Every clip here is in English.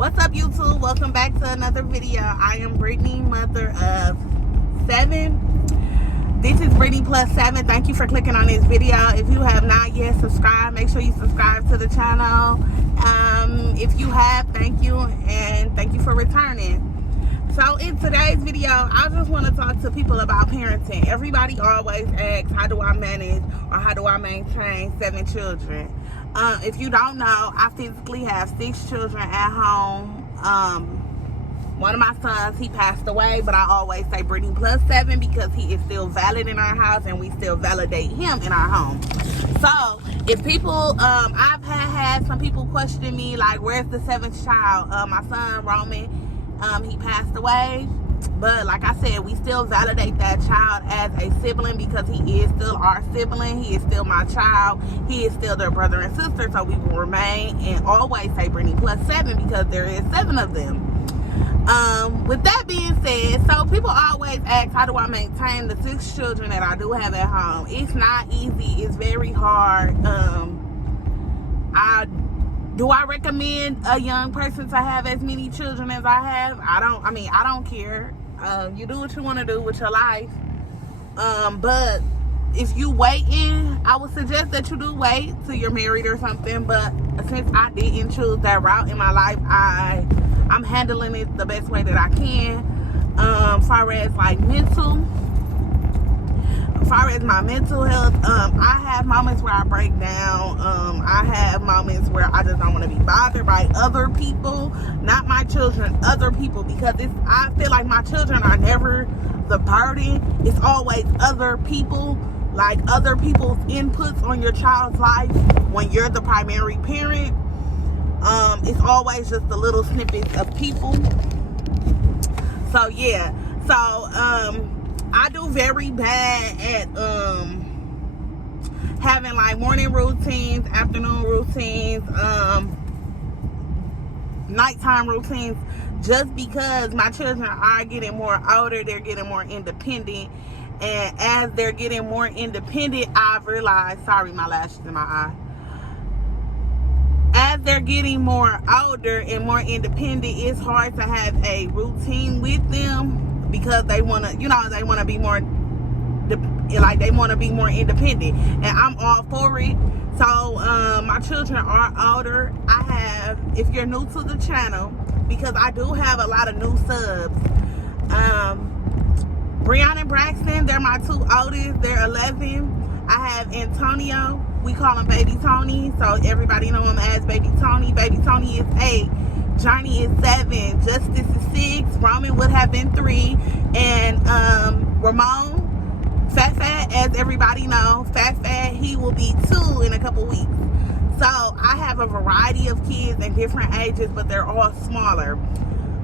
What's up, YouTube? Welcome back to another video. I am Brittany, mother of 7. This is Brittany plus 7. Thank you for clicking on this video. If you have not yet subscribed, make sure you subscribe to the channel. If you have, thank you, and thank you for returning. So in today's video, I just want to talk to people about parenting. Everybody always asks, how do I manage or how do I maintain 7 children? If you don't know, I physically have 6 children at home. One of my sons, he passed away, but I always say Brittany plus 7 because he is still valid in our house and we still validate him in our home. So if people, I've had some people question me like, where's the 7th child? My son Roman, he passed away, but like I said, we still validate that child as a sibling because he is still our sibling. He is still my child. He is still their brother and sister, so we will remain and always say Brittany plus 7 because there is 7 of them. With that being said, so people always ask, how do I maintain the 6 children that I do have at home? It's not easy. It's very hard. Do I recommend a young person to have as many children as I have? I don't care. You do what you want to do with your life. But if you waiting, I would suggest that you do wait till you're married or something. But since I didn't choose that route in my life, I'm handling it the best way that I can. Far as like my mental health, I have moments where I break down. I have moments where I just don't want to be bothered by other people, not my children, other people, because I feel like my children are never the burden. It's always other people, like other people's inputs on your child's life when you're the primary parent. It's always just the little snippets of people. So yeah, so I do very bad at having like morning routines, afternoon routines, nighttime routines, just because my children are getting more older, they're getting more independent, and as they're getting more independent, I've realized, sorry, my lashes in my eye. As they're getting more older and more independent, it's hard to have a routine with them because they want to, they want to be more, like they want to be more independent, and I'm all for it. So my children are older. If you're new to the channel, because I do have a lot of new subs, Brianna and Braxton, they're my 2 oldest. They're 11. I have Antonio. We call him Baby Tony, so everybody know him as Baby Tony. Baby Tony is 8. Johnny is 7. Justice is 6. Roman would have been 3. And Ramon, Fat, as everybody know, Fat, he will be 2 in a couple weeks. So I have a variety of kids in different ages, but they're all smaller.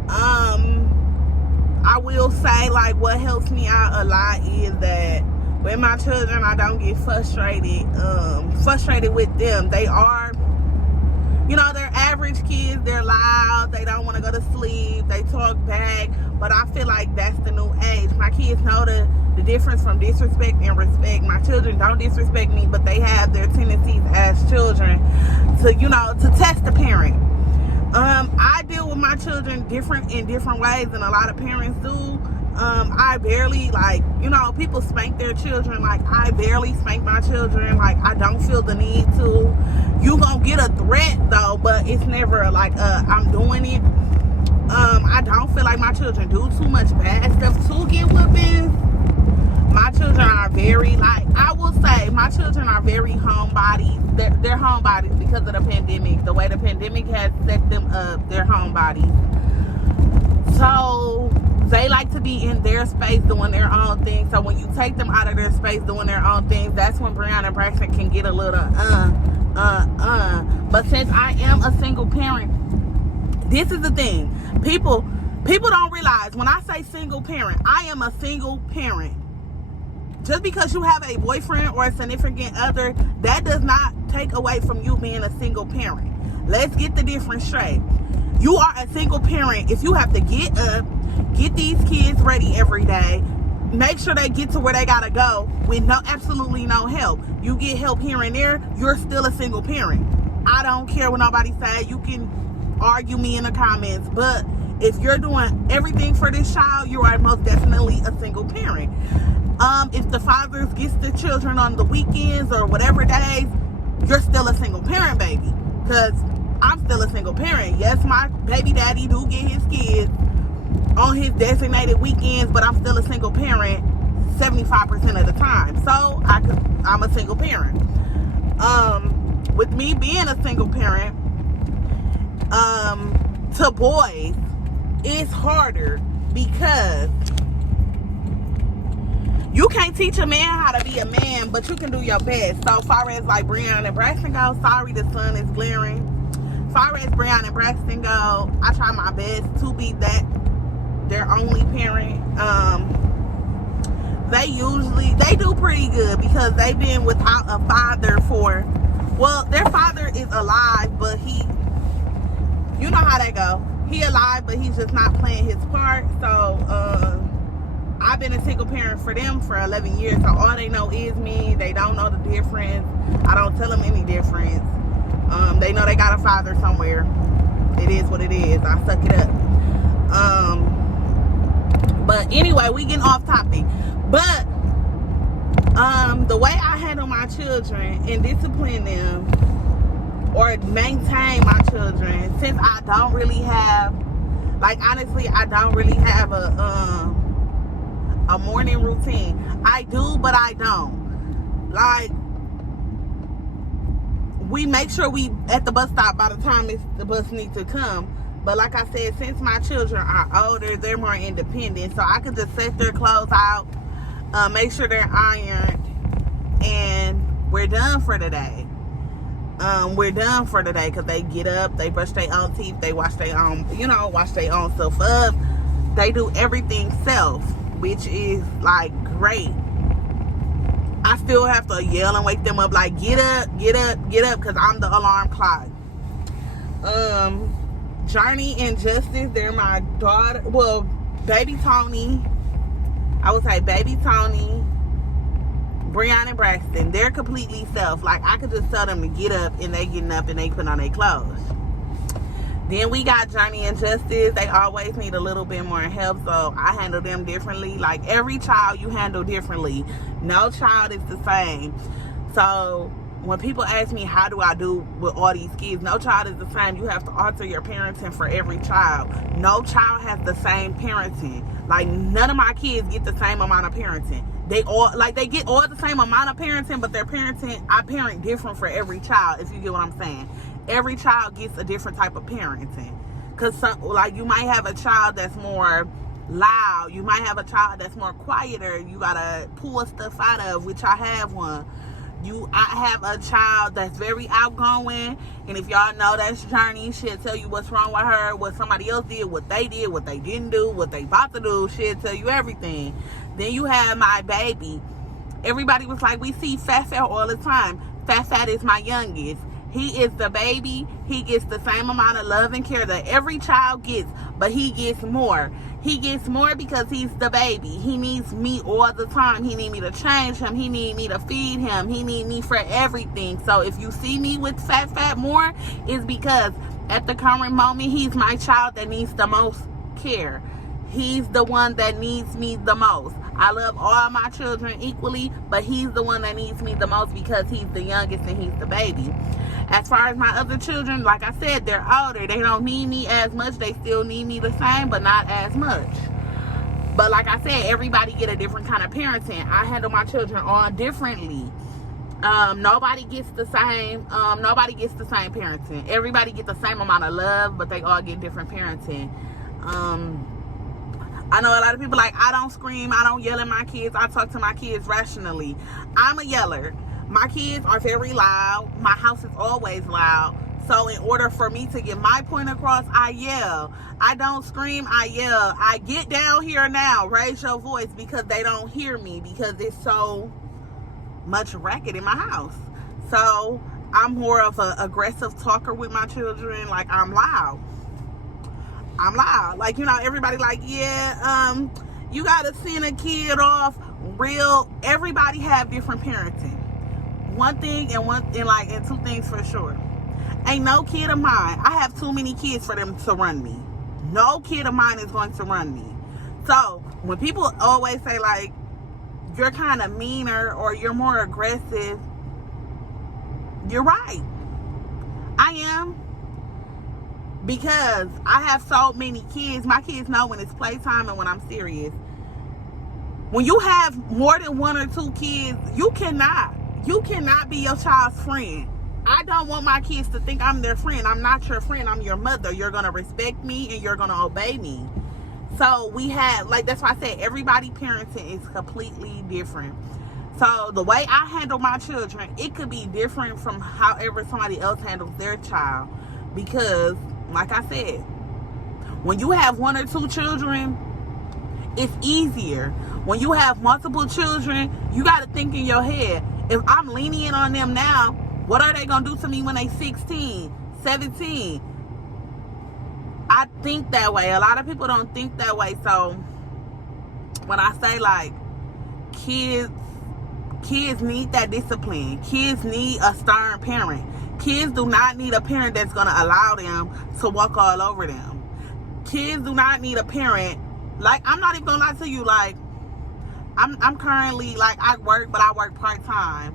I will say, like, what helps me out a lot is that with my children, I don't get frustrated with them. They are, they're average kids. They're loud. They don't want to go to sleep. They talk back. But I feel like that's the new age. My kids know the difference from disrespect and respect. My children don't disrespect me, but they have their tendencies as children to test the parent. I deal with my children in different ways than a lot of parents do. I barely, people spank their children. Like, I barely spank my children. Like, I don't feel the need to. You gonna get a threat, though, but it's never like, I'm doing it. I don't feel like my children do too much bad stuff to get whippings. My children are very, I will say, my children are very homebodies. They're homebodies because of the pandemic. The way the pandemic has set them up, they're homebodies. So they like to be in their space doing their own thing. So when you take them out of their space doing their own things, that's when Brianna and Braxton can get a little But since I am a single parent, this is the thing. People don't realize when I say single parent, I am a single parent. Just because you have a boyfriend or a significant other, that does not take away from you being a single parent. Let's get the difference straight. You are a single parent if you have to get up, get these kids ready every day, make sure they get to where they gotta go with absolutely no help. You get help here and there, you're still a single parent. I don't care what nobody say. You can argue me in the comments, but if you're doing everything for this child, you are most definitely a single parent. If the father gets the children on the weekends or whatever days, you're still a single parent, baby. Because I'm still a single parent. Yes, my baby daddy do get his kids on his designated weekends, but I'm still a single parent 75% of the time. So I'm a single parent. With me being a single parent, to boys, it's harder because you can't teach a man how to be a man, but you can do your best. So far as like Breon and Braxton go, sorry the sun is glaring. Far as Breon and Braxton go, I try my best to be their only parent. They do pretty good because they've been without a father their father is alive, but you know how they go. He alive, but he's just not playing his part. So, I've been a single parent for them for 11 years. So all they know is me. They don't know the difference. I don't tell them any difference. They know they got a father somewhere. It is what it is. I suck it up. But anyway, we getting off topic. But the way I handle my children and discipline them or maintain my children, since I don't really have, like, honestly, I don't really have a morning routine. I do, but I don't. Like, we make sure we at the bus stop by the time the bus needs to come. But like I said, since my children are older, they're more independent. So I could just set their clothes out, make sure they're ironed, and we're done for the day. We're done for the day because they get up, they brush their own teeth, they wash their own stuff up. They do everything self, which is like great. I still have to yell and wake them up like, get up, get up, get up, because I'm the alarm clock. Journey and Justice, they're my daughter. Well, baby Tony. I would say baby Tony, Breon and Braxton. They're completely self. Like, I could just tell them to get up, and they getting up and they put on their clothes. Then we got Journey and Justice. They always need a little bit more help, so I handle them differently. Like, every child you handle differently. No child is the same. So when people ask me how do I do with all these kids, no child is the same. You have to alter your parenting for every child. No child has the same parenting. Like, none of my kids get the same amount of parenting. They get all the same amount of parenting, but their parenting, I parent different for every child, if you get what I'm saying. Every child gets a different type of parenting. Because, like, you might have a child that's more loud. You might have a child that's more quieter. You got to pull stuff out of, which I have one. I have a child that's very outgoing, and if y'all know that's Journey, she'll tell you what's wrong with her, what somebody else did, what they didn't do, what they about to do. She'll tell you everything. Then you have my baby. Everybody was like, we see Fat all the time. Fat is my youngest. He is the baby. He gets the same amount of love and care that every child gets, but he gets more. He gets more because he's the baby. He needs me all the time. He needs me to change him. He needs me to feed him. He needs me for everything. So if you see me with Fat more, it's because at the current moment, he's my child that needs the most care. He's the one that needs me the most. I love all my children equally, but he's the one that needs me the most because he's the youngest and he's the baby. As far as my other children, like I said, they're older. They don't need me as much. They still need me the same, but not as much. But like I said, everybody get a different kind of parenting. I handle my children all differently. Nobody gets the same parenting. Everybody gets the same amount of love, but they all get different parenting. I know a lot of people like, I don't scream, I don't yell at my kids, I talk to my kids rationally. I'm a yeller. My kids are very loud. My house is always loud. So in order for me to get my point across, I yell. I don't scream, I yell. I get down here now, raise your voice, because they don't hear me because it's so much racket in my house. So I'm more of an aggressive talker with my children. Like, I'm loud. Like, everybody like, you gotta send a kid off real. Everybody have different parenting. One thing and two things for sure. Ain't no kid of mine. I have too many kids for them to run me. No kid of mine is going to run me. So when people always say like, you're kind of meaner or you're more aggressive, you're right. I am. Because I have so many kids. My kids know when it's playtime and when I'm serious. When you have more than 1 or 2 kids, you cannot be your child's friend. I don't want my kids to think I'm their friend. I'm not your friend. I'm your mother. You're going to respect me and you're going to obey me. So we have, like, that's why I said everybody parenting is completely different. So the way I handle my children, it could be different from however somebody else handles their child. Because, like I said, when you have 1 or 2 children, it's easier. When you have multiple children, you got to think in your head, if I'm lenient on them now, what are they going to do to me when they 16, 17? I think that way. A lot of people don't think that way. So when I say like kids need that discipline. Kids need a stern parent. Kids do not need a parent that's going to allow them to walk all over them. Kids do not need a parent. Like, I'm not even going to lie to you. Like, I'm currently, like, I work, but I work part-time.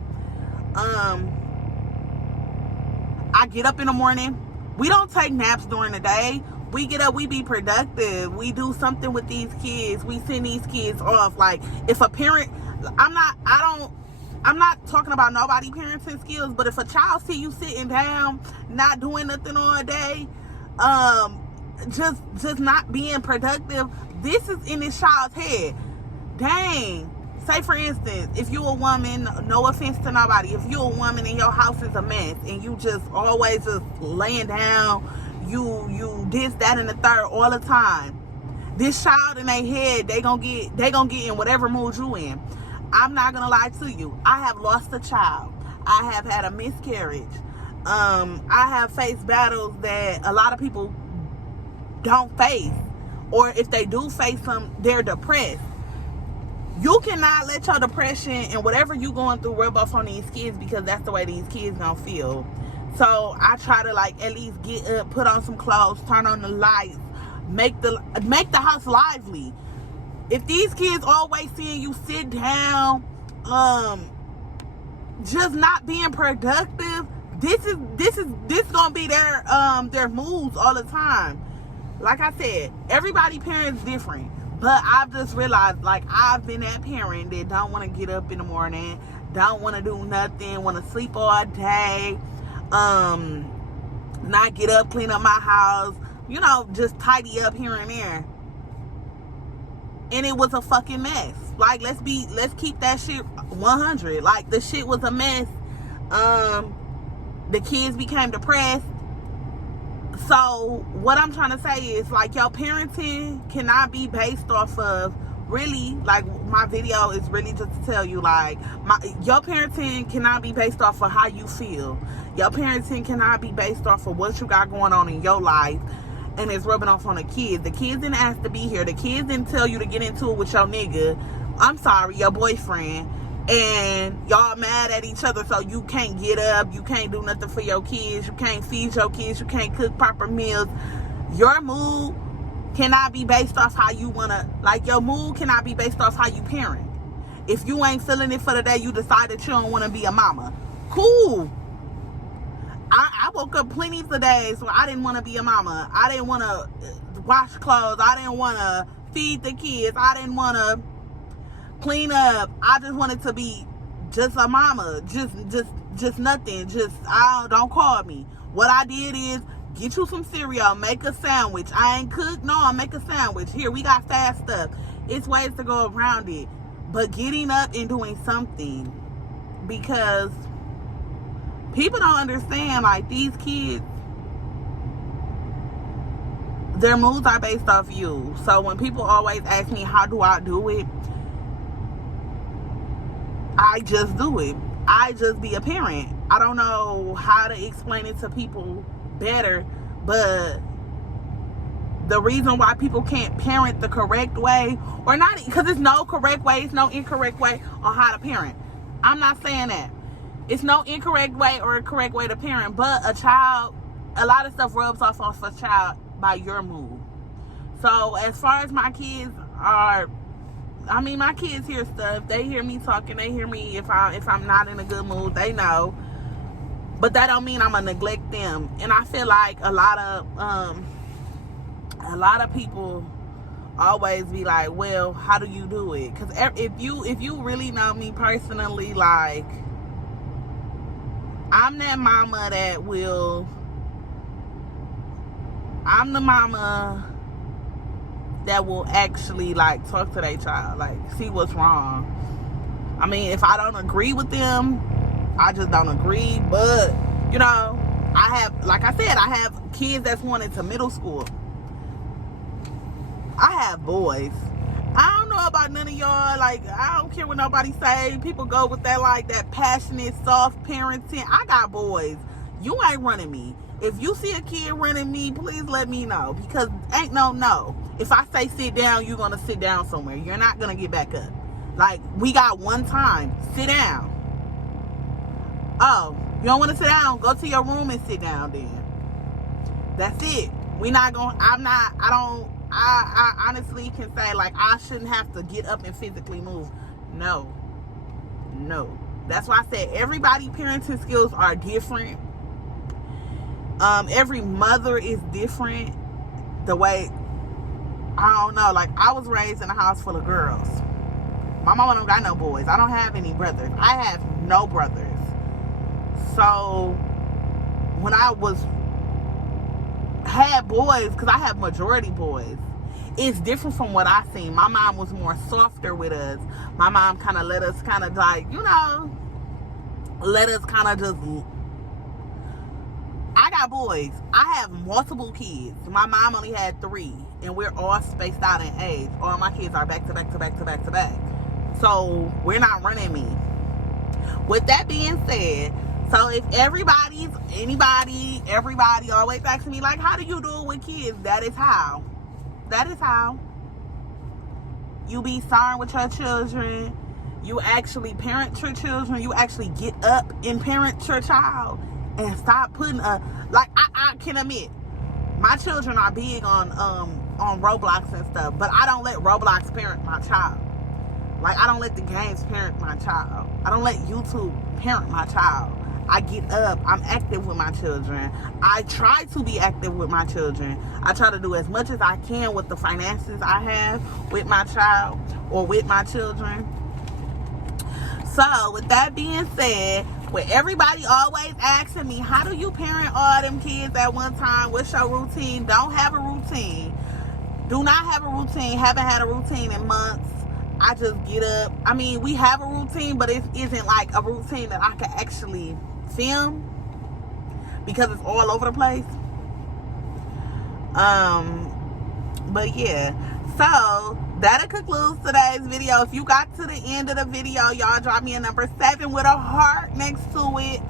I get up in the morning. We don't take naps during the day. We get up, we be productive. We do something with these kids. We send these kids off. Like, if a parent, I'm not talking about nobody parenting skills, but if a child see you sitting down, not doing nothing all day, just not being productive, this is in this child's head. Dang. Say for instance, if you a woman, no offense to nobody, if you a woman and your house is a mess and you just always just laying down, you this, that, and the third all the time, this child in their head, they gonna get in whatever mood you in. I'm not gonna lie to you. I have lost a child. I have had a miscarriage. I have faced battles that a lot of people don't face, or if they do face them, they're depressed. You cannot let your depression and whatever you going through rub off on these kids, because that's the way these kids gonna feel. So I try to like at least get up, put on some clothes, turn on the lights, make the house lively. If these kids always seeing you sit down, just not being productive, this gonna be their moods all the time. Like I said, everybody parents different. But I've just realized, like, I've been that parent that don't want to get up in the morning, don't want to do nothing, want to sleep all day, not get up, clean up my house, just tidy up here and there. And it was a fucking mess. Like, let's keep that shit 100. Like, the shit was a mess. The kids became depressed. So what I'm trying to say is, like, your parenting cannot be based off of, really, like, my video is really just to tell you, like, your parenting cannot be based off of how you feel. Your parenting cannot be based off of what you got going on in your life and it's rubbing off on the kids. The kids didn't ask to be here. The kids didn't tell you to get into it with your nigga. I'm sorry, your boyfriend. And y'all mad at each other, so you can't get up, you can't do nothing for your kids, you can't feed your kids, you can't cook proper meals. Your mood cannot be based off how you wanna, like, your mood cannot be based off how you parent. If you ain't feeling it for the day, you decide that you don't want to be a mama. Cool. I woke up plenty of days where I didn't want to be a mama. I didn't want to wash clothes. I didn't want to feed the kids. I didn't want to clean up. I just wanted to be just a mama. Just nothing. Don't call me. What I did is get you some cereal, make a sandwich. I ain't cook. No, I make a sandwich. Here, we got fast stuff. It's ways to go around it. But getting up and doing something, because people don't understand, like, these kids, their moods are based off you. So when people always ask me, how do I do it? I just do it. I just be a parent. I don't know how to explain it to people better, but the reason why people can't parent the correct way, or not, because there's no correct way, it's no incorrect way on how to parent. I'm not saying that. It's no incorrect way or a correct way to parent, but a child a lot of stuff rubs off a child by your mood. So as far as my kids are, I mean, my kids hear stuff. They hear me talking. They hear me if I'm not in a good mood. They know. But that don't mean I'm gonna neglect them. And I feel like a lot of people always be like, well, how do you do it? Because if you really know me personally, like, I'm that mama that will, I'm the mama that will actually, like, talk to their child, like, see what's wrong. I mean, if I don't agree with them, I just don't agree. But, you know, I have, like I said, I have kids that's going into middle school. I have boys. I don't know about none of y'all. Like, I don't care what nobody say. People go with that, like, that passionate, soft parenting. I got boys. You ain't running me. If you see a kid running me, please let me know. Because ain't no. If I say sit down, you're going to sit down somewhere. You're not going to get back up. Like, we got one time. Sit down. Oh, you don't want to sit down? Go to your room and sit down then. That's it. We not going, I honestly can say, like, I shouldn't have to get up and physically move. No. That's why I said everybody's parenting skills are different. Every mother is different. The way, I don't know, like, I was raised in a house full of girls. My mama don't got no boys. I don't have any brothers. I have no brothers. So when I had boys, because I have majority boys, it's different from what I seen. My mom was more softer with us. My mom kind of let us kind of, like, you know, let us kind of just, I got boys. I have multiple kids. My mom only had 3, and we're all spaced out in age. All my kids are back to back to back to back to back. So we're not running me. With that being said, so if everybody always asks me, like, how do you do it with kids? That is how. You be sorry with your children. You actually parent your children. You actually get up and parent your child. And stop putting like, I can admit, my children are big on Roblox and stuff. But I don't let Roblox parent my child. Like, I don't let the games parent my child. I don't let YouTube parent my child. I get up. I'm active with my children. I try to be active with my children. I try to do as much as I can with the finances I have with my child or with my children. So, with that being said, with everybody always asking me, how do you parent all them kids at one time? What's your routine? Don't have a routine. Do not have a routine. Haven't had a routine in months. I just get up. I mean, we have a routine, but it isn't like a routine that I can actually film because it's all over the place. But yeah. So that concludes today's video. If you got to the end of the video, y'all drop me a number 7 with a heart next to it.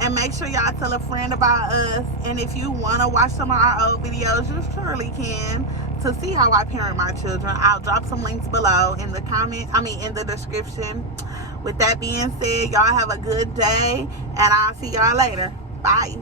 And make sure y'all tell a friend about us. And if you want to watch some of our old videos, you surely can, to see how I parent my children. I'll drop some links below in the in the description. With that being said, y'all have a good day, and I'll see y'all later. Bye.